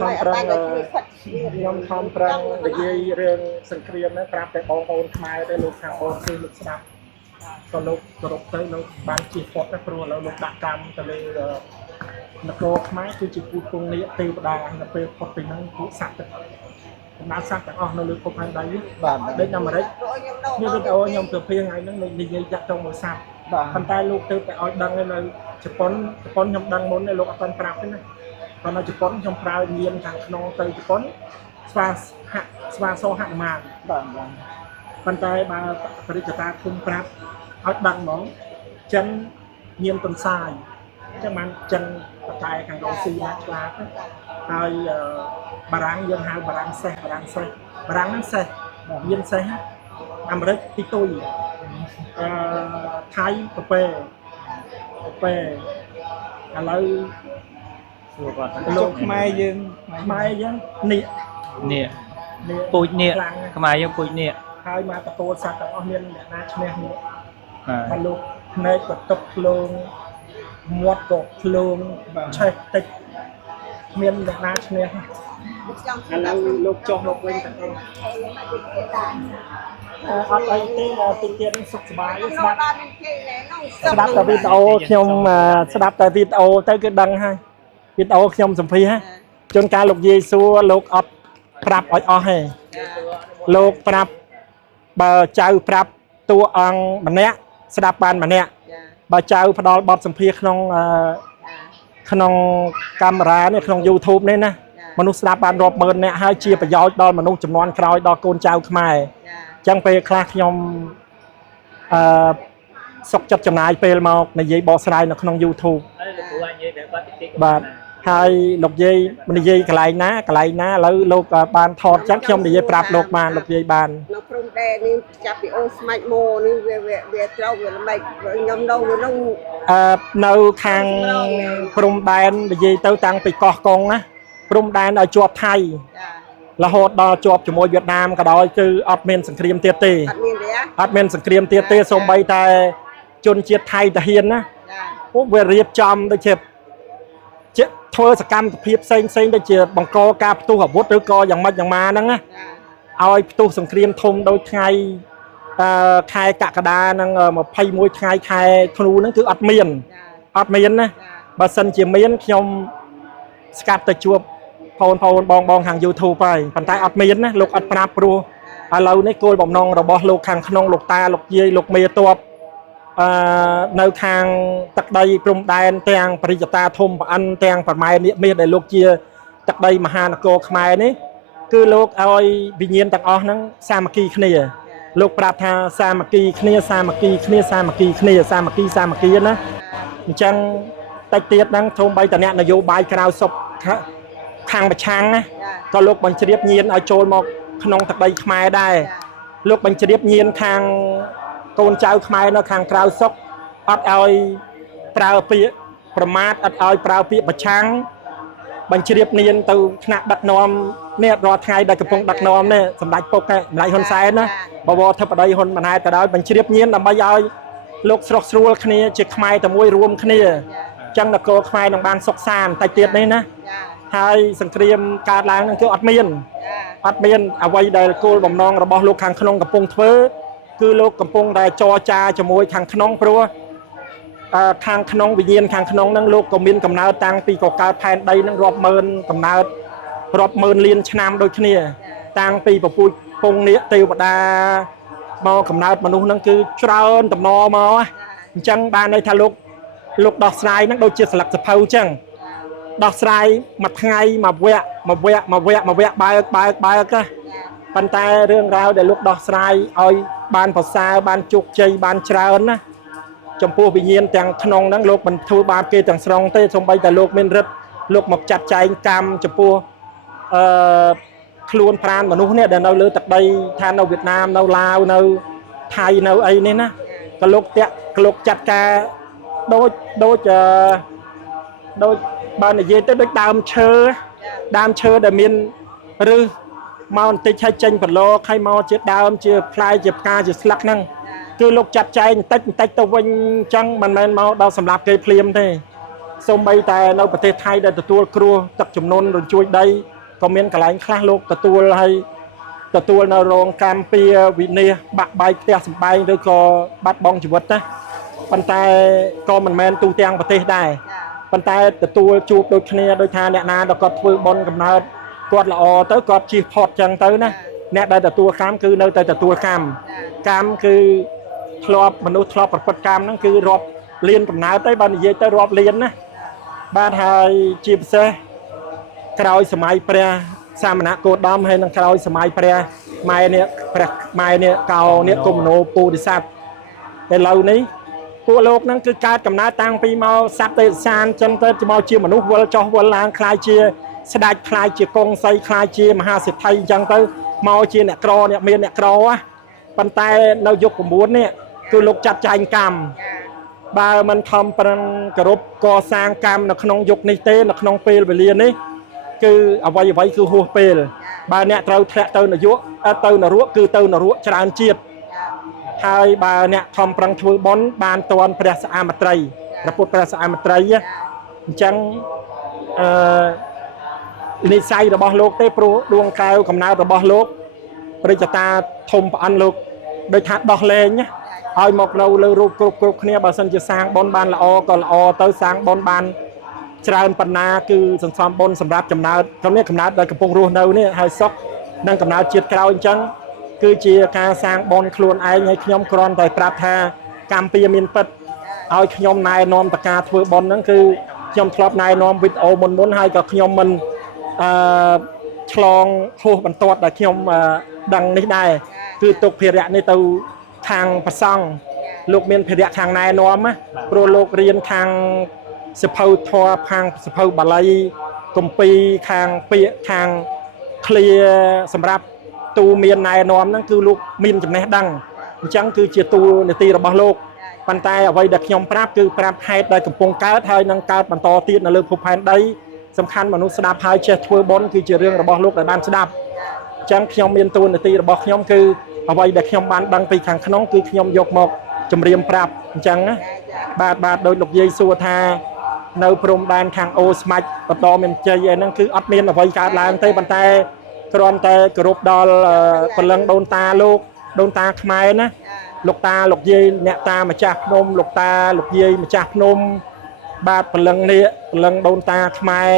ខំប្រឹងខ្ញុំខំប្រឹងនិយាយរឿងសង្គ្រាមហ្នឹងប្រាប់តែបងប្អូនខ្មែរទៅលោកខាងបងគឺលោកស្ដាប់ក៏លោកគោរពទៅលោកបានជៀសផុតណាព្រោះឥឡូវលោកដាក់កម្មទៅលើនគរខ្មែរគឺជាពូជពងនេះទេវតានៅពេលផុតពីហ្នឹងពួកសត្វដំណើរសត្វទាំងអស់នៅលើភពផែនដីបាទដូចអាមេរិកនេះវីដេអូខ្ញុំទៅពីថ្ងៃហ្នឹងនិយាយចាក់ចុងមួយសត្វប៉ុន្តែលោកទៅតែឲ្យដឹងនៅជប៉ុនខ្ញុំដឹងមុនលោកអត់ទាន់ប្រាប់ទេណាប៉ុន្តែជប៉ុនខ្ញុំប្រើញៀនខាងក្នុងទៅជប៉ុនស្វាសហនុមានបាទប៉ុន្តែបើបរិយាកាសគុំប្រាប់ឲ្យដឹងហ្មងចិនញៀនទន្សាយអញ្ចឹងបានចិនបកែខាងរុស្ស៊ីណាឆ្លាតហើយបារាំងយើងហៅបារាំងសេះហ្នឹងសេះញៀនសេះអាមេរិកទីទុយថៃកាហ្វេឥឡូវលោកខ្មែរយើងនេះពូជនេះខ្មែរយើងពូជនេះហើយមកទទួលសត្វទាំងអស់មានអ្នកណាឈ្នះនេះហើយលោកភ្នែកក៏ទឹកភ្លើងមាត់ក៏ភ្លើងឆេះតិចមានអ្នកណាឈ្នះឥឡូវលោកចុះមកវិញទាំងអស់អត់អីទេតិចទៀតសុខសប្បាយស្ដាប់តែវីដេអូខ្ញុំស្ដាប់តែវីដេអូទៅគឺដឹងហើយវីដេអូខ្ញុំសម្ភាសជួនកាលលោកយាយសួរលោកអត់ប្រាប់ឲ្យអស់ទេលោកប្រាប់បើចៅប្រាប់តួអង្គម្នាក់ស្ដាប់បានម្នាក់បើចៅផ្ដល់បទសម្ភាសក្នុងកាមេរ៉ានេះក្នុង YouTube នេះណាមនុស្សស្ដាប់បានរាប់ម៉ឺននាក់ហើយជាប្រយោជន៍ដល់មនុស្សចំនួនក្រោយដល់កូនចៅខ្មែរអញ្ចឹងពេលខ្លះខ្ញុំសុខចិត្តចំណាយពេលមកនិយាយបកស្រាយនៅក្នុង YouTube បាទហើយលោកយាយនិយាយកន្លែងណាឥឡូវលោកបានថតចឹងខ្ញុំនិយាយប្រាប់លោកបានលោកយាយបាននៅព្រំដែននេះចាប់ពីអូស្មាច់ម៉ូនេះវាត្រូវវាល្មិចខ្ញុំនៅខាងព្រំដែននិយាយទៅតាំងពីកោះកុងណាព្រំដែនឲ្យជាប់ថៃរហូតដល់ជាប់ជាមួយវៀតណាមក៏ដោយគឺអត់មានសង្គ្រាមទៀតទេអត់មានសង្គ្រាមទៀតទេសូម្បីតែជនជាតិថៃតាហ៊ានណាពួកវារៀបចំដូចជាធ្វើសកម្មភាពផ្សេងដូចជាបង្កការផ្ទុះអាវុធឬក៏យ៉ាងម៉េចយ៉ាងម៉ាហ្នឹងណាឲ្យផ្ទុះសង្គ្រាមធំដូចថ្ងៃខែកក្កដាហ្នឹង21ថ្ងៃខែធ្នូហ្នឹងគឺអត់មានណាបើសិនជាមានខ្ញុំស្កាត់ទៅជួបបងខាង YouTube ហើយប៉ុន្តែអត់មានណាលោកអត់ប្រាប់ព្រោះឥឡូវនេះគោលបំណងរបស់លោកខាងក្នុងលោកតាលោកយាយលោកមេតបនៅខាងទឹកដីព្រំដែនទាំងបរិយាតាធំប្រអិនទាំងប្រម៉ែនាគមាសដែលលោកជាទឹកដីមហានគរខ្មែរនេះគឺលោកឲ្យវិញ្ញាណទាំងអស់ហ្នឹងសាមគ្គីគ្នាលោកប្រាប់ថាសាមគ្គីគ្នាណាអញ្ចឹងតិចទៀតហ្នឹងធំបីតអ្នកនយោបាយក្រៅសុខខាងប្រឆាំងណាក៏លោកបញ្ជ្រាបញៀនឲ្យចូលមកក្នុងទឹកដីខ្មែរដែរលោកបញ្ជ្រាបញៀនខាងកូនចៅខ្មែរនៅខាងក្រៅសុខអត់ឲ្យប្រើពាក្យប្រមាថអត់ឲ្យប្រើពាក្យប្រឆាំងបញ្ជ្រាបញៀនទៅថ្នាក់ដឹកនាំនេះរាល់ថ្ងៃដែលកំពុងដឹកនាំនេះសម្ដេចពុកសម្ដេចហ៊ុនសែនណាបវរធិបតីហ៊ុនម៉ាណែតក៏ដោយបញ្ជ្រាបញៀនដើម្បីឲ្យលោកស្រុះស្រួលគ្នាជាខ្មែរតែមួយរួមគ្នាអញ្ចឹងនគរខ្មែរនឹងបានសុខសាន្តតែទៀតនេះណាហើយសង្គ្រាមកើតឡើងហ្នឹងគឺអត់មានអ្វីដែលគោលបំណងរបស់លោកខាងក្នុងកំពុងធ្វើគឺលោកកំពុងតែចរចាជាមួយខាងក្នុងព្រោះខាងក្នុងវិញ្ញាណខាងក្នុងហ្នឹងលោកក៏មានកំណើតតាំងពីកកើតផែនដីហ្នឹងរាប់ម៉ឺនកំណើតរាប់ម៉ឺនលានឆ្នាំដូចគ្នាតាំងពីពពូជពងនាគទេវតាមកកំណើតមនុស្សហ្នឹងគឺច្រើនតំណមកអញ្ចឹងបានន័យថាលោកដោះស្រាយហ្នឹងដូចជាស្លឹកសភៅអញ្ចឹងដោះស្រាយមួយថ្ងៃមួយវគ្គបើកណាប៉ុន្តែរឿងរ៉ាវដែលលោកដោះស្រាយឲ្យបានប្រសើរបានជោគជ័យបានច្រើនណាចំពោះវិញ្ញាណទាំងក្នុងហ្នឹងលោកមិនធ្វើបាបគេទាំងស្រុងទេសូម្បីតែលោកមានរិទ្ធលោកមកចាត់ចែងកម្មចំពោះខ្លួនប្រាណមនុស្សនេះដែលនៅលើទឹកដីថានៅវៀតណាមនៅឡាវនៅថៃនៅអីនេះណាក៏លោកចាត់ការដូចបើនិយាយទៅដូចដើមឈើដែលមានឫសមកបន្តិចហើយចេញប្រឡកហើយមកជាដើមជាផ្លែជាផ្កាជាស្លឹកហ្នឹងគឺលោកចាត់ចែងបន្តិចទៅវិញអញ្ចឹងមិនមែនមកដល់សម្រាប់គេភ្លាមទេ សូម្បីតែនៅប្រទេសថៃដែលទទួលគ្រោះទឹកជំនន់រញ្ជួយដីក៏មានកន្លែងខ្លះលោកទទួលហើយទទួលនៅរងកម្មពីវិនិច្ឆ័យបាក់បែកផ្ទះសម្បែងឬក៏បាត់បង់ជីវិតណាប៉ុន្តែក៏មិនមែនទូទាំងប្រទេសដែរប៉ុន្តែទទួលជួបដូចគ្នាដោយថាអ្នកណាដែលគាត់ធ្វើបន់កំណើតគាត់ល្អទៅគាត់ជៀសផុតចឹងទៅណាអ្នកដែលទទួលកម្មគឺនៅតែទទួលកម្មគឺធ្លាប់មនុស្សធ្លាប់ប្រព្រឹត្តកម្មហ្នឹងគឺរាប់លានកំណើតទៅបើនិយាយទៅរាប់លានណាបាទហើយជាពិសេសក្រោយសម័យព្រះសាមណគោតមហើយនឹងក្រោយសម័យព្រះម៉ែនេះព្រះម៉ែនេះកោនេះគុំណូពោធិសត្វឥឡូវនេះពួកលោកហ្នឹងគឺកើតកំណើតតាំងពីមកសត្វទេសានចឹងទៅមកជាមនុស្សវិលចុះវិលឡើងខ្លាយជាស្ដេចខ្លាយជាកងសីខ្លាយជាមហាសេដ្ឋីចឹងទៅមកជាអ្នកក្រអ្នកមានអ្នកក្រប៉ុន្តែនៅយុគ9នេះគឺលោកចាត់ចែងកម្មបើមិនខំប្រឹងគោរពកសាងកម្មនៅក្នុងយុគនេះទេនៅក្នុងពេលវេលានេះគឺអ្វីគឺហួសពេលបើអ្នកត្រូវធ្លាក់ទៅនយុទៅនរកគឺទៅនរកច្រើនជាតិហើយបើអ្នកខំប្រឹងធ្វើបុណ្យបានតន់ព្រះសអាមត្រីព្រះពុទ្ធព្រះសអាមត្រីអញ្ចឹងនិស័យរបស់លោកទេព្រោះដួងកែវកំណើតរបស់លោកព្រះចតាធំប្រអិនលោកដោយថាដោះលែងឲ្យមកនៅលើរូបគ្រប់គ្នាបើសិនជាសាងបុណ្យបានល្អក៏ល្អទៅសាងបុណ្យបានច្រើនបណ្ណាគឺសន្សំបុណ្យសម្រាប់កំណើតក្រុមនេះកំណើតដែលកំពុងរស់នៅនេះហើយសុខនិងកំណើតជាតិក្រោយអញ្ចឹងគឺជាការសាងបុណ្យខ្លួនឯងឲ្យខ្ញុំគ្រាន់តែប្រាប់ថាកម្មពៀមានពិតឲ្យខ្ញុំណែនាំតការធ្វើបុណ្យហ្នឹងគឺខ្ញុំធ្លាប់ណែនាំវីដេអូមុនហើយក៏ខ្ញុំមិនឆ្លងហួសបន្ទាត់ដែលខ្ញុំដឹងនេះដែរគឺទុកភារៈនេះទៅខាងប្រសង់លោកមានភារៈខាងណែនាំព្រោះលោករៀនខាងសភៅធម៌ខាងសភៅបាលីគម្ពីរខាងពាក្យខាងឃ្លាសម្រាប់ទូមានណែនាំហ្នឹងគឺលោកមានចំណេះដឹងអញ្ចឹងគឺជាទូនីតិរបស់លោកប៉ុន្តែអ្វីដែលខ្ញុំប្រាប់គឺប្រាប់ហេតុដែលកំពុងកើតហើយនឹងកើតបន្តទៀតនៅលើភពផែនដីសំខាន់មនុស្សស្ដាប់ហើយចេះធ្វើបុណ្យគឺជារឿងរបស់លោកដែលបានស្ដាប់អញ្ចឹងខ្ញុំមានទូនីតិរបស់ខ្ញុំគឺអ្វីដែលខ្ញុំបានដឹងពីខាងក្នុងគឺខ្ញុំយកមកជម្រាបប្រាប់អញ្ចឹងណាបាទដោយលោកយាយសួរថានៅព្រំដែនខាងអូស្មាច់បន្តមានជ័យឯហ្នឹងគឺអត់មានអ្វីកើតឡើងទេប៉ុន្តែគ្រាន់តែគោរពដល់ព្រលឹងដូនតាលោកដូនតាខ្មែរណាលោកតាលោកយាយអ្នកតាម្ចាស់ភ្នំលោកតាលោកយាយម្ចាស់ភ្នំបាទព្រលឹងនេះព្រលឹងដូនតាខ្មែរ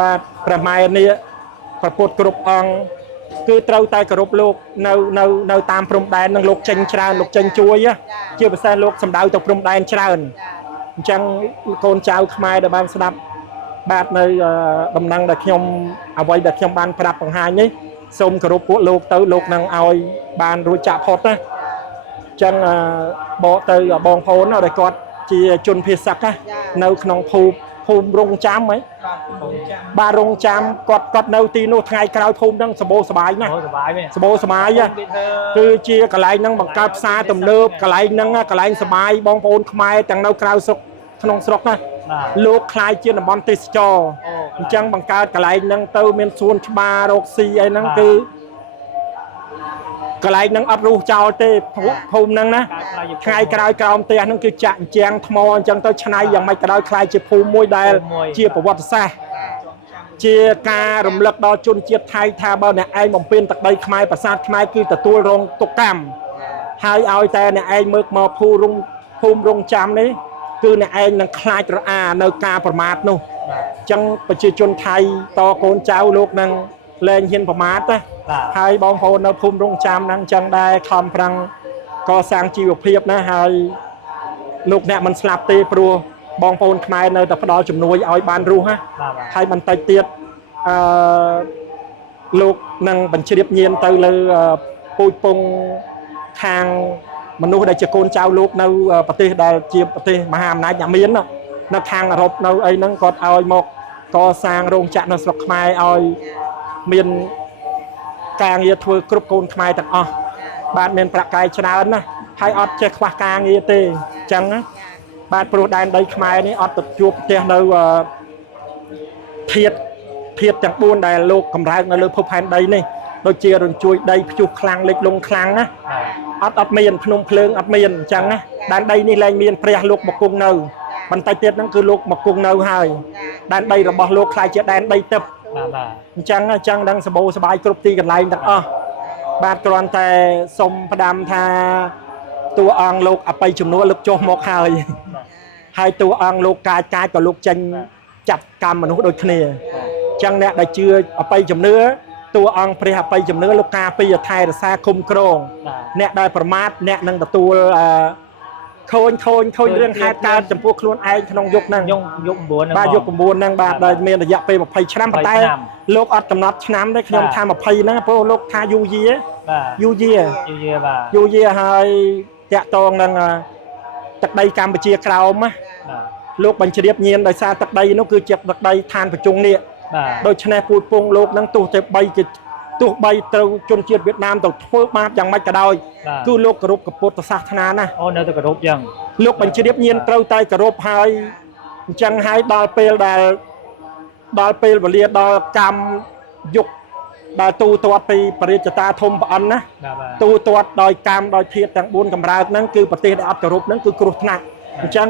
បាទព្រះម៉ែនេះប្រពុតគ្រប់អង្គគឺត្រូវតែគោរពលោកនៅតាមព្រំដែននឹងលោកចេញច្រើនលោកចេញជួយជាពិសេសលោកសម្ដៅទៅព្រំដែនច្រើនអញ្ចឹងកូនចៅខ្មែរដែលបានស្ដាប់បាទនៅដំណឹងដែលខ្ញុំអ្វីដែលខ្ញុំបានប្រាប់បង្ហាញនេះសូមគោរពពួកលោកទៅលោកនឹងឲ្យបានរួចចាក់ផុតណាអញ្ចឹងបកទៅបងប្អូនដែលគាត់ជាជនភេសកនៅក្នុងភូមិរងចាំហ៎បាទរងចាំគាត់នៅទីនោះថ្ងៃក្រោយភូមិហ្នឹងសម្បូរសប្បាយណាស់សម្បូរសប្បាយគឺជាកន្លែងហ្នឹងបង្កើតផ្សារទំនើបកន្លែងហ្នឹងកន្លែងសប្បាយបងប្អូនខ្មែរទាំងនៅក្រៅស្រុកក្នុងស្រុកណាលោកខ្លាយជាតំបន់ទេសចរអញ្ចឹងបង្កើតកន្លែងហ្នឹងទៅមានសួនច្បាររកស៊ីអីហ្នឹងគឺកន្លែងហ្នឹងអត់រុះចោលទេភូមិហ្នឹងណាថ្ងៃក្រោយក្រោមផ្ទះហ្នឹងគឺចាក់ជាងថ្មអញ្ចឹងទៅឆ្នៃយ៉ាងម៉េចក៏ដោយខ្លាយជាភូមិមួយដែលជាប្រវត្តិសាស្ត្រជាការរំលឹកដល់ជនជាតិថៃថាបើអ្នកឯងបំពេញទឹកដីខ្មែរប្រាសាទខ្មែរគឺទទួលរងទុក្ខកម្មហើយឲ្យតែអ្នកឯងមើលមកភូមិរងចាំនេះគឺអ្នកឯងនឹងខ្លាចរអានៅការប្រមាថនោះអញ្ចឹងប្រជាជនថៃតកូនចៅលោកនឹងលែងហ៊ានប្រមាថណាហើយបងប្អូននៅភូមិរងចាំហ្នឹងអញ្ចឹងដែរខំប្រឹងកសាងជីវភាពណាហើយលោកអ្នកមិនស្លាប់ទេព្រោះបងប្អូនខ្មែរនៅតែផ្ដល់ជំនួយឲ្យបានរស់ណាហើយបន្តិចទៀតលោកនឹងបញ្ជ្រាបញៀនទៅលើពូជពងខាងមនុស្សដែលជាកូនចៅលោកនៅប្រទេសដែលជាប្រទេសមហាអំណាចអ្នកមាននៅខាងអឺរ៉ុបនៅអីហ្នឹងគាត់ឲ្យមកកសាងរោងចក្រនៅស្រុកខ្មែរឲ្យមានការងារធ្វើគ្រប់កូនខ្មែរទាំងអស់បាទមានប្រាក់កាយច្រើនណាហើយអត់ចេះខ្វះការងារទេអញ្ចឹងបាទព្រោះដែនដីខ្មែរនេះអត់ទៅជួបផ្ទះនៅធាតុទាំង4ដែលលោកកម្រើកនៅលើភពផែនដីនេះដូចជារញ្ជួយដីព្យុះខ្លាំងលិចលង់ខ្លាំងណាអត់មានភ្នំភ្លើងអត់មានអញ្ចឹងណាដែនដីនេះលែងមានព្រះលោកមកគង់នៅ បន្តិចទៀតហ្នឹងគឺលោកមកគង់នៅហើយដែនដីរបស់លោកខ្លាយជាដែនដីទឹកអញ្ចឹងដឹងសបោសបាយគ្រប់ទីកន្លែងទាំងអស់បាទគ្រាន់តែសុំផ្ដាំថាតួអង្គលោកអបិយជំនួសលោកចុះមកហើយតួអង្គលោកកាយក៏លោកចេញចាត់កម្មមនុស្សដូចគ្នាអញ្ចឹងអ្នកដែលជឿអបិយជំនឿតួអង្គព្រះអបិយជំនឿលោកការពីថែរក្សាគុំក្រងអ្នកដែលប្រមាថអ្នកនឹងទទួលខូចរឿងហេតុកើតចំពោះខ្លួនឯងក្នុងយុគហ្នឹងយុគ9ហ្នឹងបាទយុគ9ហ្នឹងបាទដែលមានរយៈពេល20ឆ្នាំប៉ុន្តែលោកអត់កំណត់ឆ្នាំទេខ្ញុំថា20ហ្នឹងព្រោះលោកថាយូយាហើយតាក់តងនឹងទឹកដីកម្ពុជាក្រោមណាលោកបញ្ជ្រាបញៀនដោយសារទឹកដីនោះគឺជាទឹកដីឋានប្រជុងនេះដូច្នេះពូជពងលោកនឹងទោះបីត្រូវជនជាតិវៀតណាមទៅធ្វើបាបយ៉ាងម៉េចក៏ដោយគឺលោកគោរពពុទ្ធសាសនាណាអូនៅតែគោរពយ៉ាងលោកបញ្ជ្រាបញៀនត្រូវតែគោរពហើយអញ្ចឹងហើយដល់ពេលវេលាដល់កម្មយុគដែលទូទាត់ពីបរិយាតាធំប្រអិនណាទូទាត់ដោយកម្មដោយធាតុទាំង4កម្រើកហ្នឹងគឺប្រទេសដែលអត់គោរពហ្នឹងគឺគ្រោះថ្នាក់អញ្ចឹង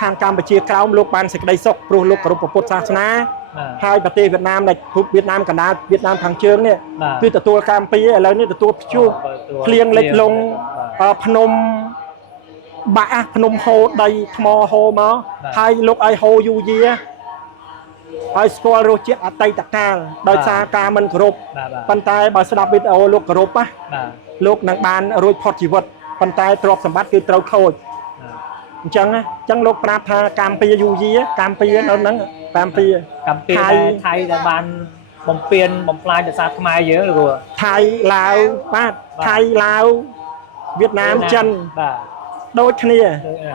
ខាងកម្ពុជាក្រោមលោកបានសេចក្តីសុខព្រោះលោកគោរពពុទ្ធសាសនាហើយប្រទេសវៀតណាមដែលវៀតណាមកណ្ដាលវៀតណាមខាងជើងនេះគឺទទួលកម្ពុជាឥឡូវនេះទទួលព្យុះភ្លៀងលិចលង់ភ្នំបាក់ភ្នំហូរដីថ្មហូរមកហើយលោកឲ្យហូរយូយាហើយស្គាល់រសជាតិអតីតកាលដោយសារការមិនគោរពប៉ុន្តែបើស្ដាប់វីដេអូលោកគោរពណាលោកនឹងបានរួចផុតជីវិតប៉ុន្តែទ្រព្យសម្បត្តិគឺត្រូវខូចអញ្ចឹងលោកប្រាប់ថាកម្ពុជាយូយាកម្ពុជានៅហ្នឹងកម្ពុជាថៃដែលបានបំពេញបំផ្លាញដោយសារខ្មែរយើងឬថៃឡាវបាទថៃឡាវវៀតណាមចិនបាទដូចគ្នា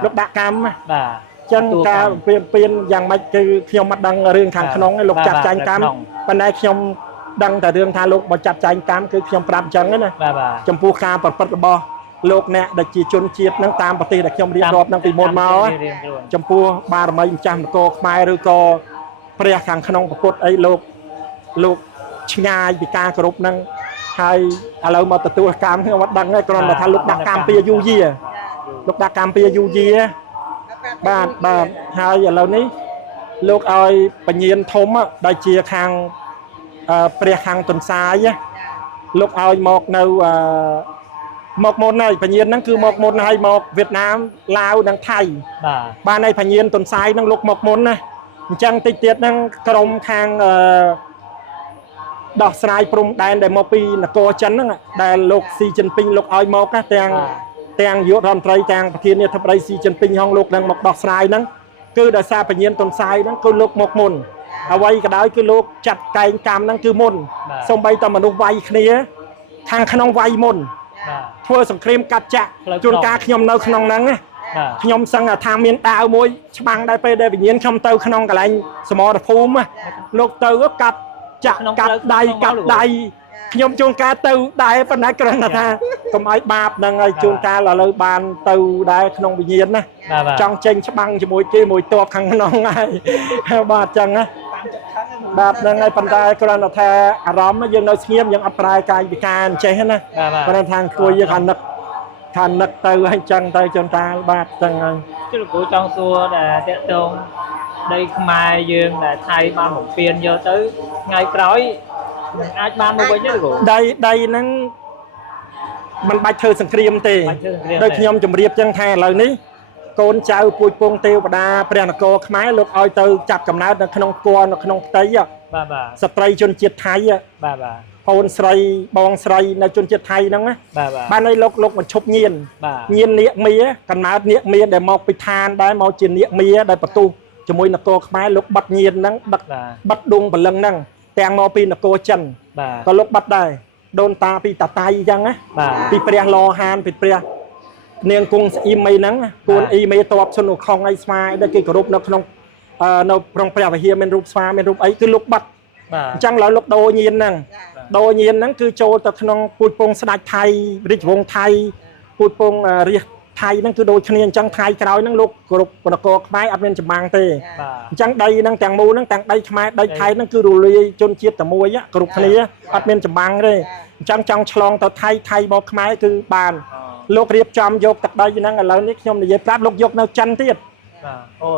លោកដាក់កម្មបាទចឹងការពៀនយ៉ាងម៉េចគឺខ្ញុំមិនដឹងរឿងខាងក្នុងឯងលោកចាត់ចែងកម្មប៉ុន្តែខ្ញុំដឹងតែរឿងថាលោកបើចាត់ចែងកម្មគឺខ្ញុំប្រាប់ចឹងណាចំពោះការប្រព្រឹត្តរបស់លោកអ្នកដែលជាជនជាតិហ្នឹងតាមប្រទេសដែលខ្ញុំរៀបរាប់ហ្នឹងពីមុនមកចំពោះបារមីម្ចាស់នគរខ្មែរឬក៏ព្រះខាងក្នុងពុទ្ធអីលោកឆ្ងាយពីការគោរពហ្នឹងហើយឥឡូវមកទទួលកម្មខ្ញុំអត់ដឹងទេគ្រាន់តែថាលោកដាក់កម្មពីយូយាលោកដាក់កម្មពីយូយាបាទហើយឥឡូវនេះលោកឲ្យបញ្ញាធំដែលជាខាងព្រះខាងទុនសាយលោកឲ្យមកនៅមកមុនហើយបញ្ញាហ្នឹងគឺមកមុនហើយមកវៀតណាមឡាវនិងថៃបានហើយបញ្ញាទុនសាយហ្នឹងលោកមកមុនណាអញ្ចឹងតិចទៀតហ្នឹងក្រុមខាងដោះស្រាយព្រំដែនដែលមកពីនគរចិនហ្នឹងដែលលោកស៊ីជីនពីងលោកឲ្យមកទាំងយុរដ្ឋមន្ត្រីទាំងប្រធានាធិបតីស៊ីជីនពីងហងលោកនឹងមកដោះស្រាយហ្នឹងគឺដោយសារបញ្ញាទុនសាយហ្នឹងគឺលោកមកមុនអ្វីក៏ដោយគឺលោកចាត់តែងកម្មហ្នឹងគឺមុនសូម្បីតែមនុស្សវាយគ្នាខាងក្នុងវាយមុនធ្វើសង្គ្រាមកាត់ចាក់ជួនកាលខ្ញុំនៅក្នុងហ្នឹងខ្ញុំសឹងថាមានដាវមួយច្បាំងដែរពេលដែលវិញ្ញាណខ្ញុំទៅក្នុងកន្លែងសមរភូមិលោកទៅកាត់ចាក់កាត់ដៃខ្ញុំជួនកាលទៅដែរប៉ុន្តែគ្រាន់តែថាកុំឲ្យបាបហ្នឹងហើយជួនកាលឥឡូវបានទៅដែរក្នុងវិញ្ញាណណាចង់ចេញច្បាំងជាមួយគេមួយតបខាងក្នុងហើយបាទចឹងណាបាទហ្នឹងហើយប៉ុន្តែគ្រាន់តែថាអារម្មណ៍យើងនៅស្ងៀមយើងអត់ប្រើកាយវិការអញ្ចេះណាប៉ុន្តែខាងគួយយើងខាងនឹកទៅហើយចឹងទៅជួនកាលបាទចឹងហើយជិះលោកគ្រូចង់សួរដែលតេតងដីខ្មែរយើងដែលថៃបានបំពេញយកទៅថ្ងៃក្រោយមិនអាចបានមកវិញទេគ្រូដីហ្នឹងมันបាច់ធ្វើសង្គ្រាមទេដោយខ្ញុំជម្រាបចឹងថាឥឡូវនេះកូនចៅពូជពងទេវតាព្រះនគរខ្មែរលោកឲ្យទៅចាប់កំណើតនៅក្នុងគល់នៅក្នុងផ្ទៃបាទស្ត្រីជនជាតិថៃបាទអូនស្រីបងស្រីនៅជនជាតិថៃហ្នឹងណាបានឲ្យលោកបញ្ឈប់ញៀននាគមាកំណើតនាគមាដែលមកពីឋានដែរមកជានាគមាដែលបន្ទុះជាមួយនគរខ្មែរលោកបាត់ញៀនហ្នឹងបាត់ដងព្រលឹងហ្នឹងទាំងមកពីនគរចិនក៏លោកបាត់ដែរដូនតាពីតាតៃអញ្ចឹងណាពីព្រះលហានពីព្រះនាងគង់ស្អ៊ីមអីហ្នឹងគួនអ៊ីមេតបសុនខុងអីស្វាដែលគេគោរពនៅក្នុងព្រះវិហារមានរូបស្វាមានរូបអីគឺលោកបាត់អញ្ចឹងឡើយលោកដូរញៀនហ្នឹងគឺចូលទៅក្នុងពូជពងស្ដេចថៃរាជវង្សថៃពូជពងរាជថៃហ្នឹងគឺដូចគ្នាអញ្ចឹងថៃក្រោយហ្នឹងលោកគោរពនគរខ្មែរអត់មានចម្បាំងទេអញ្ចឹងដីហ្នឹងទាំងមូលហ្នឹងទាំងដីខ្មែរដីថៃហ្នឹងគឺរលាយជនជាតិតែមួយគ្រប់គ្នាអត់មានចម្បាំងទេអញ្ចឹងចង់ឆ្លងទៅថៃមកខ្មែរគឺបានលោករៀបចំយកទឹកដីហ្នឹងឥឡូវនេះខ្ញុំនិយាយប្រាប់លោកយកនៅចិនទៀត โอ้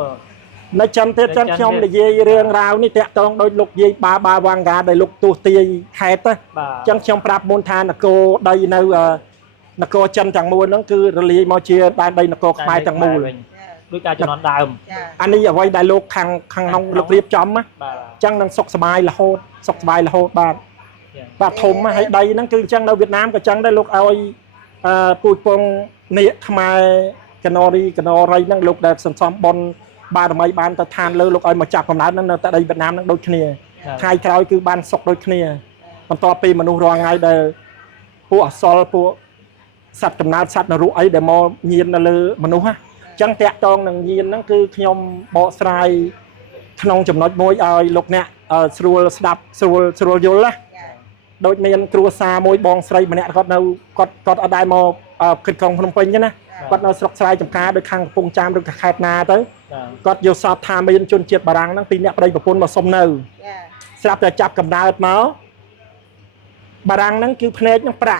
ในจันเตจันขยมได้ยีเรื่องราวนี่แตะตองโดยลูกยีบาวางกาได้ลูกตัวตีแคตจังขยมปรับมูลทานนักโกได้ในนักโกจันจังมูลนั่นคือระลีมาเชียได้ได้นักโกขมายจังมูลด้วยการจะนอนดาวอันนี้อย่าไว้ได้ลูกขังน้องลูกเรียบจอมนะจังนังสกสบายละโหดสกสบายละโหดบาดถมมาให้ได้นั่นคือจังเราเวียดนามก็จังได้ลูกเอาปุยปงเนี่ยทำไมกันนอรีกันนอไรนั่งลูกได้สันซ้อมบอลบาทำไมบานตะทานเลยลูกเอามาจับกำนัดนั่นแต่ในเวียดนามนั่งโดยเนียไทยคราวคือบานสกโดยเนียมันต่อปีมนุษย์รอไงเดอพวกซอลพวกสัตว์กำนัดสัตว์นรุไอเดมอเยียนนั่นเลยมนุษย์ฮะจังแตะตองหนึ่งเยียนนั่นคือขยมบ่อสไลขนมจำนวนมวยเอาลูกเนี่ยสรูลสดับสรูลยุลละโดยเมียนครัวซามวยบองสไลมันเนี่ยก็เราก็เอาได้มาขึ้นกองพนมเปญใช่ไหมก็เราสลักสไลจำการโดยข้างปงจามโดยขาดนาtớiก็โยสอบทามเมียนจนเจ็ดบารังนั่งปีเนี่ยไปประพนมาสมเนอสลับแต่จับกับดาวเมาส์บารังนั่งคือเพลงยังประ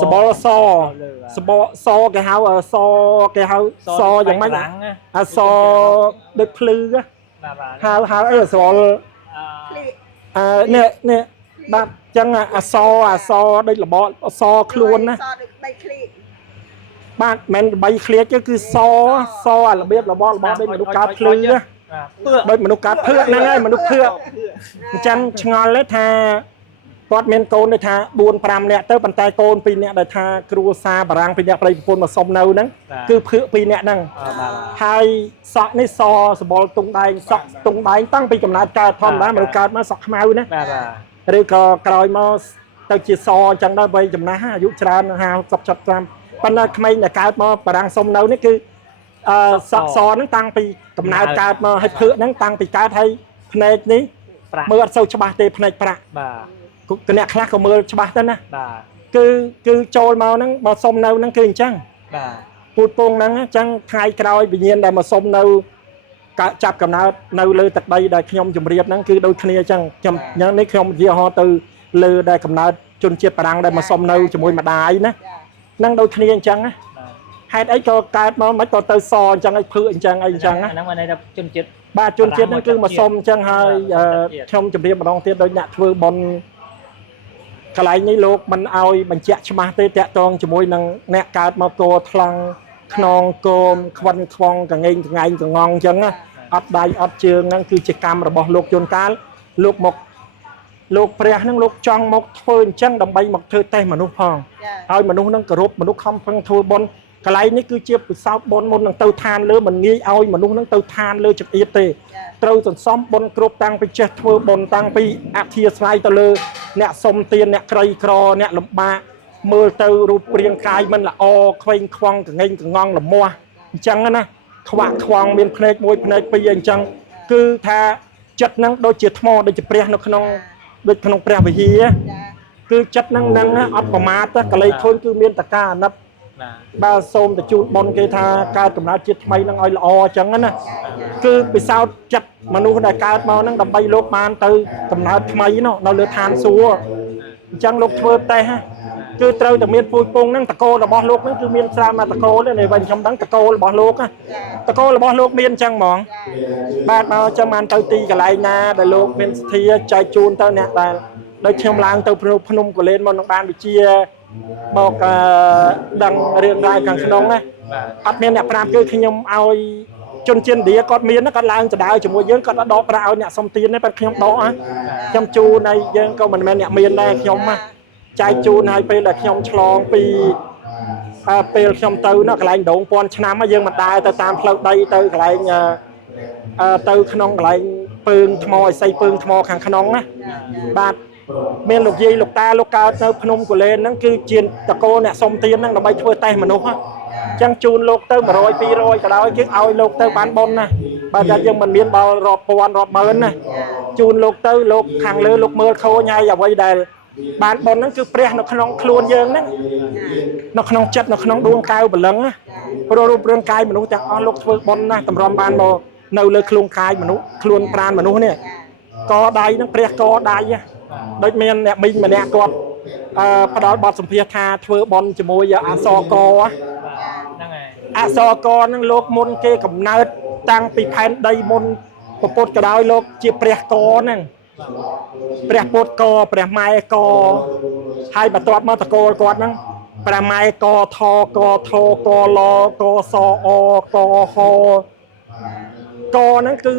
สบอซอสบอซอแกเฮาซอแกเฮาซออย่างไม่ซอโดยพลือเฮาซอเนี่ยแบบจังซอโดยระบอซอคลวนนะบ้านแมนใบเคลียก็คือซอระเบียบระบอโดยมนุษย์การพลือโดยมนุษย์การเพื่อนั่นไงมนุษย์เพื่อจังชงอนและทาพอดเมนโกนเลยท่าบุญพรำเนี่ยเต้าปันไตโกนปีเนี่ยเลยท่าครูซาบรังปีเนี่ยไปปนมาสมเนานั่งคือเพื่อปีเนี่ยนั่งไทยสอกในซอสบอลตรงใดสอกตรงใดตั้งปีกำนัดการทอมแล้วมันการมาสอกมานะหรือก็กลอยมาเต้าจีซอจังได้ไปจำนะอายุชราหาสอบจับจำปันนั้นทำไมเนี่ยการมาบรังสมเนานี่คือซอนั่งตั้งปีกำนัดการมาให้เพื่อนั่งตั้งปีการไทยพเนจนี้เมื่อโซชบาเตพเนจประก็เนี่ยคลาสของมือฉบับนั้นนะคือโจลมานั่งมาสมเนานั่งคือจังพูดปงนั่งจังไทยกลอยไปเย็นได้มาสมเนาจับกับเนาเลยตักใดได้ขยมจุ่มเรียบนั่งคือโดยเคลียจังจำยังในขยมเดียวฮอตือเลยได้กับเนาจนเจ็บปรังได้มาสมเนาจมวยมาได้นะนั่งโดยเคลียจังนะให้ไอ้ก็การมาไม่ต่อเตยซอจังไอ้เพื่อจังไอ้จังนะนั่งมาในจนเจ็บบ้าจนเจ็บนั่นคือมาสมจังให้ขยมจุ่มเรียบมาลองเทียบโดยหนักเพื่อบอลกลายนี้โลกมันเอาบัญชีชมาเตะตองจมวยนังแนกการมาโกทลังขนองโกมควันคลองกับเงินกับไงกับงองจังนะอัดได้อัดเชิงนั่นคือกิจกรรมระบบโลกจนการโลกหมกโลกเปรียนั่งโลกจังหมกเฟินจังดำใบหมกเธอเตะมนุษย์พองเอามนุษย์นั่งกระรบมนุษย์คำพังทัวบนกลายนี้คือเจี๊ยบสาวบนบนนั่งเตาทานเลยมันงี้เอามนุษย์นั่งเตาทานเลยจากเอเตเตาจนซ้อมบนกรบตั้งไปเจ็ดทัวบนตั้งไปอาเทียสไลตะเลยเนี่ยสมเตียนเนี่ยไกรครอเนี่ยลำบากเมื่อเตารูปเรียงกายมันละอเคว้งควังกับเงินกับงองละมัวจังนะขวะควังเป็นเพลงมวยเพลงปีอย่างจังคือถ้าจัดนั่งโดยเจียดมอโดยจะเปรี้ยนขนมโดยขนมเปรี้ยวิฮีคือจัดนั่งนะอัปปมาตะกะเลยคนคือเมียนตะกานับบาโซมแต่จูบอลเกธาการกำนัดจิตไม่นั่งอ้อยละอจังนั้นนะคือไปสาวจัดมนุษย์ได้การมานั่งดำใบโลกมานตือกำนัดไม่เนาะเราเลือทานซัวจังโลกเทอร์แต่ฮะคือเตาแต่เมียนปุยปงนั่งตะโกระบอบโลกนั่นคือเมียนซามาตะโกเลยในวันชมดังตะโกระบอบโลกอะตะโกระบอบโลกเมียนจังหมองบ้านมาจะมันเตาตีกับไรนาแต่โลกเป็นเทียใจจูนเตาเนี่ยแต่โดยเชื่อมลางเตาพนมกุเลนมันบ้านไปเชียบอกดังเรื่องรายการขนมนะอัดเมียนเนี่ยปรามคือขยมเอาจนเชียนเดียก็เมียนนะก็ลางจะได้จมูกเยอะก็ดอกเราเนี่ยสมตีนเนี่ยเป็นขยมดอกอ่ะจำจูในยังก็มันเนี่ยเมียนได้ขยมมาใจจูในไปแต่ขยมฉลองปีเปลขยมเตอร์นะกลายโด่งปอนชนะมายังมาได้แต่ตามเพลาใดเตอร์กลายเตอร์ขนมกลายปืนทมอยใส่ปืนทมอขังขนมนะบาดเมียนลูกยีลูกตาลูกกาเตอพนมกุเลนนั่นคือเจียนตะโกเนี่ยสมเตียนนั่งเราไปช่วยเตะมนุษย์จังจูนลูกเตอมา100 ปี100ก็ได้คิดเอาลูกเตอบ้านบนนะบ้านยังมันเมียนบอลรอบปวนรอบเมินนะจูนลูกเตอลูกขังเลือลูกเมื่อเขาใหญ่อย่าไว้ได้บ้านบนนั่นคือเปรี้ยนขนมคลวนเยิงนั่นขนมจัดขนมดวงกายบนหลังนะรูปเรื่องกายมนุษย์แต่ลูกเทบนนะตำรวจบ้านบอเนื้อเลยคลวนกายมนุษย์คลวนปราณมนุษย์เนี่ยก็ได้นั่งเปรี้ยก็ได้โดยเมียนเนี่ยบินมาเนี่ยกอดพระดาบอลสมเพียธาเทอร์บอลจมูกอาซอกอ អសរកនឹងលោកមុនគេកំណើតតាំងពីផែនដីមុនពុទ្ធក៏ដោយលោកជាព្រះកហ្នឹងព្រះពុទ្ធកព្រះម៉ែកហើយបន្ទាប់មកតកូលគាត់ហ្នឹងព្រះម៉ែកថកធកលកសអកហកហ្នឹងគឺ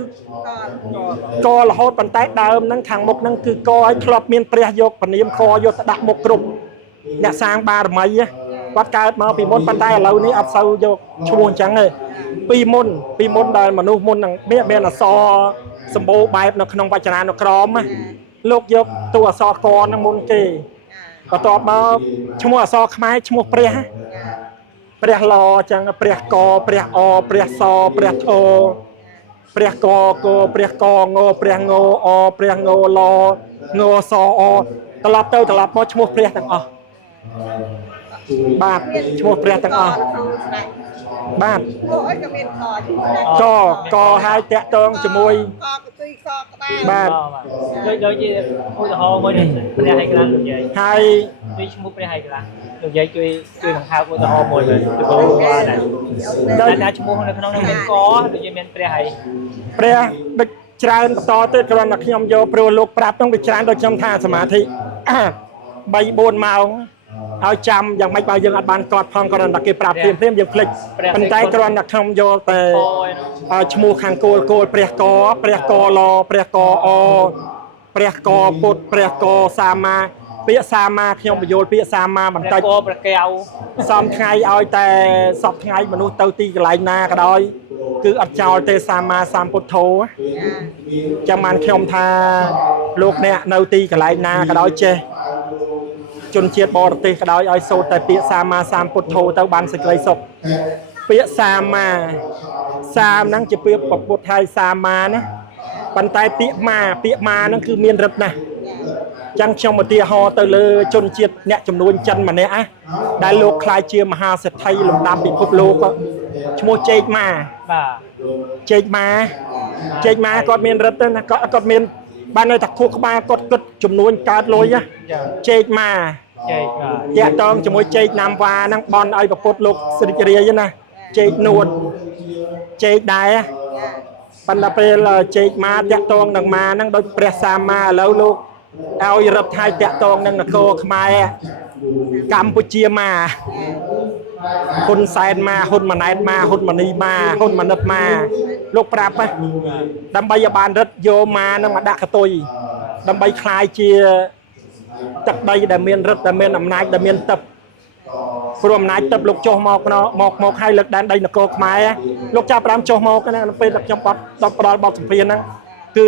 ករហូតប៉ុន្តែដើមហ្នឹងខាងមុខហ្នឹងគឺកឲ្យធ្លាប់មានព្រះយកពនាមខយកទៅដាក់មុខគ្រប់អ្នកសាងបារមីគាត់កើតមកពីមុនប៉ុន្តែឥឡូវនេះអត់សូវយកឈ្មោះអញ្ចឹងទេពីមុនដែលមនុស្សមុនហ្នឹងមានអសរសម្បូរបែបនៅក្នុងវចនានុក្រមលោកយកតួអសរកហ្នឹងមុនគេបន្ទាប់មកឈ្មោះអសរខ្មែរឈ្មោះព្រះលអញ្ចឹងព្រះកព្រះអព្រះសព្រះធព្រះកព្រះកងព្រះងអព្រះងលងសអត្រឡប់មកឈ្មោះព្រះទាំងអស់បាទឈ្មោះព្រះទាំងអស់បាទកហើយតាក់ទងជាមួយបាទដូចជាឧទាហរណ៍មួយព្រះហើយកន្លះលោកយាយហើយជួយឈ្មោះព្រះហើយកន្លះលោកយាយជួយបង្ហើបឧទាហរណ៍មួយទៅគាត់ដែរឈ្មោះនៅក្នុងនោះមានកដូចជាមានព្រះហើយព្រះដូចច្រើនបន្តទៀតគ្រាន់តែខ្ញុំយកព្រោះលោកប្រាប់ហ្នឹងវាច្រើនដូចខ្ញុំថាសមាធិ3-4 ម៉ោងឲ្យចាំយ៉ាងម៉េចបើយើងអត់បានកត់ផងគ្រាន់តែគេប្រាប់ព្រាមយើងភ្លេចប៉ុន្តែគ្រាន់តែខ្ញុំយកតែឈ្មោះខាងគោលព្រះកព្រះកលព្រះកអព្រះកពុទ្ធព្រះកសាមាពាក្យសាមាខ្ញុំបញ្យល់ពាក្យសាមាបន្តិចព្រះកែវសំថ្ងៃឲ្យតែសពថ្ងៃមនុស្សទៅទីកន្លែងណាក៏ដោយគឺអត់ចោលទេសាមាសម្ពុទ្ធោចាំបានខ្ញុំថាលោកអ្នកនៅទីកន្លែងណាក៏ដោយចេះជនជាតិបរទេសក៏ដោយឲ្យសូត្រតែពាក្យសាមាសម្ពុទ្ធោទៅបានសេចក្តីសុខពាក្យសាមាហ្នឹងជាពាក្យពុទ្ធហើយសាមាណាប៉ុន្តែពាក្យមាហ្នឹងគឺមានរិទ្ធណាស់ចឹងខ្ញុំឧទាហរណ៍ទៅលើជនជាតិអ្នកចំនួនចិនម្នាក់ដែលលោកខ្លាយជាមហាសេដ្ឋីលំដាប់ពិភពលោកឈ្មោះចេកម៉ាបាទចេកម៉ាគាត់មានរិទ្ធណាគាត់មានបាននៅតែខួរក្បាលគាត់គិតចំនួនកើតលុយចេកម៉ាតាក់តងជាមួយចេកណាំវ៉ាហ្នឹងបន់ឲ្យប្រពុតលោកស្រីរាយណាចេកនួនចេកដែរប៉ុន្តែពេលចេកម៉ាតាក់តងនឹងម៉ាហ្នឹងដោយព្រះសាមាឥឡូវលោកឲ្យរដ្ឋាភិបាលតាក់តងនឹងនគរខ្មែរកម្ពុជាម៉ាហ៊ុនសែនម៉ាហ៊ុនម៉ាណែតម៉ាហ៊ុនម៉ានីម៉ាហ៊ុនម៉ាណិតម៉ាលោកប្រាប់ដើម្បីឲ្យបានរិទ្ធយកម៉ានឹងមកដាក់កតុយដើម្បីคล้ายជាទឹកដីដែលមានរិទ្ធដែលមានអំណាចដែលមានទឹកព្រោះអំណាចទឹកលោកចុះមកឲ្យលើកដែនដីនគរខ្មែរលោកចាប់5ចុះមកណាពេលដែលខ្ញុំដល់ផ្ដាល់បទសម្ភារហ្នឹងគឺ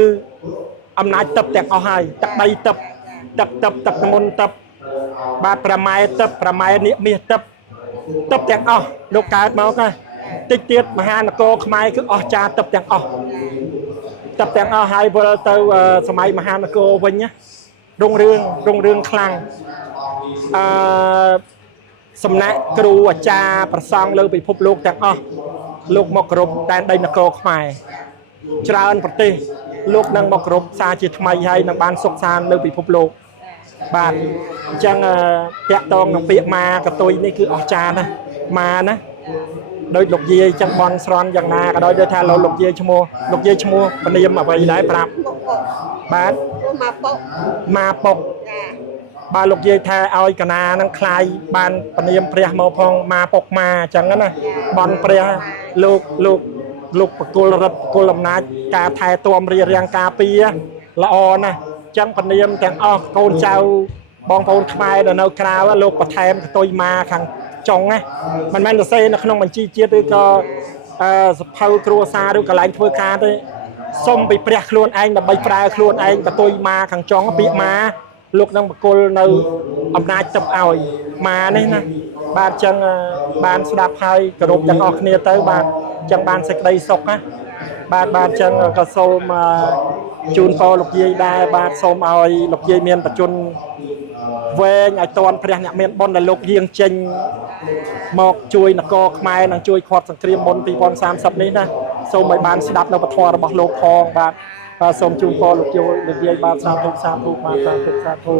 អំណាចទឹកទាំងអស់ហើយទឹកដីទឹកមុនទឹកបាទប្រម៉ែទឹកប្រម៉ែនាគមាសទឹកទាំងអស់លោកកើតមកណាតិចទៀតមហានគរខ្មែរគឺអស់ចាទឹកទាំងអស់ហើយវិលទៅសម័យមហានគរវិញណារុងរឿងខ្លាំងសំណាក់គ្រូអាចារ្យប្រសង់លើពិភពលោកទាំងអស់លោកមកគ្រប់ដែនដីនគរខ្មែរច្រើនប្រទេសលោកនឹងមកគ្រប់សាជាថ្មីហើយនឹងបានសុខសាន្តលើពិភពលោកបាទអញ្ចឹងតាក់តងនឹងពាក្យម៉ាកតុយនេះគឺអស្ចារ្យណាស់ម៉ាណាដោយលោកយាយចឹងបនស្រន់យ៉ាងណាក៏ដោយថាលោកយាយឈ្មោះពនាមអ្វីដែរប្រាប់បាទម៉ាពុកបាទលោកយាយថាឲ្យកណានឹងคลายបានពនាមព្រះមកផងម៉ាពុកម៉ាអញ្ចឹងណាបនព្រះលោកបកគលរដ្ឋបកគលអំណាចការថែទាំរៀបរៀងការពារល្អណាស់ចឹងពនាមទាំងអស់កូនចៅបងប្អូនខ្មែរដែលនៅក្រៅលោកបន្ថែមកតុយម៉ាខាងចុងណាមិនមែនទៅសេនៅក្នុងបញ្ជីជាតិឬក៏សភៅគ្រួសារឬកន្លែងធ្វើការទេសុំពីព្រះខ្លួនឯងដើម្បីប្រើខ្លួនឯងកតុយម៉ាខាងចុងពាក្យម៉ាលោកនឹងបកគលនៅអំណាចទឹកឲ្យម៉ានេះណាបាទចឹងបានស្ដាប់ហើយគោរពទាំងអស់គ្នាទៅបាទចឹងបានសេចក្តីសុខណាបាទចឹងក៏សូមជូនពរលោកយាយដែរបាទសូមឲ្យលោកយាយមានបច្ចុប្បន្នវែងឲ្យតន់ព្រះអ្នកមានបុណ្យដែលលោកយាងចេញមកជួយនគរខ្មែរនិងជួយខាត់សង្គ្រាមមុន2030នេះណាសូមឲ្យបានស្ដាប់នៅពធរបស់លោកផងបាទសូមជូនពរលោកយាយបាទសាធុបាទសាធុ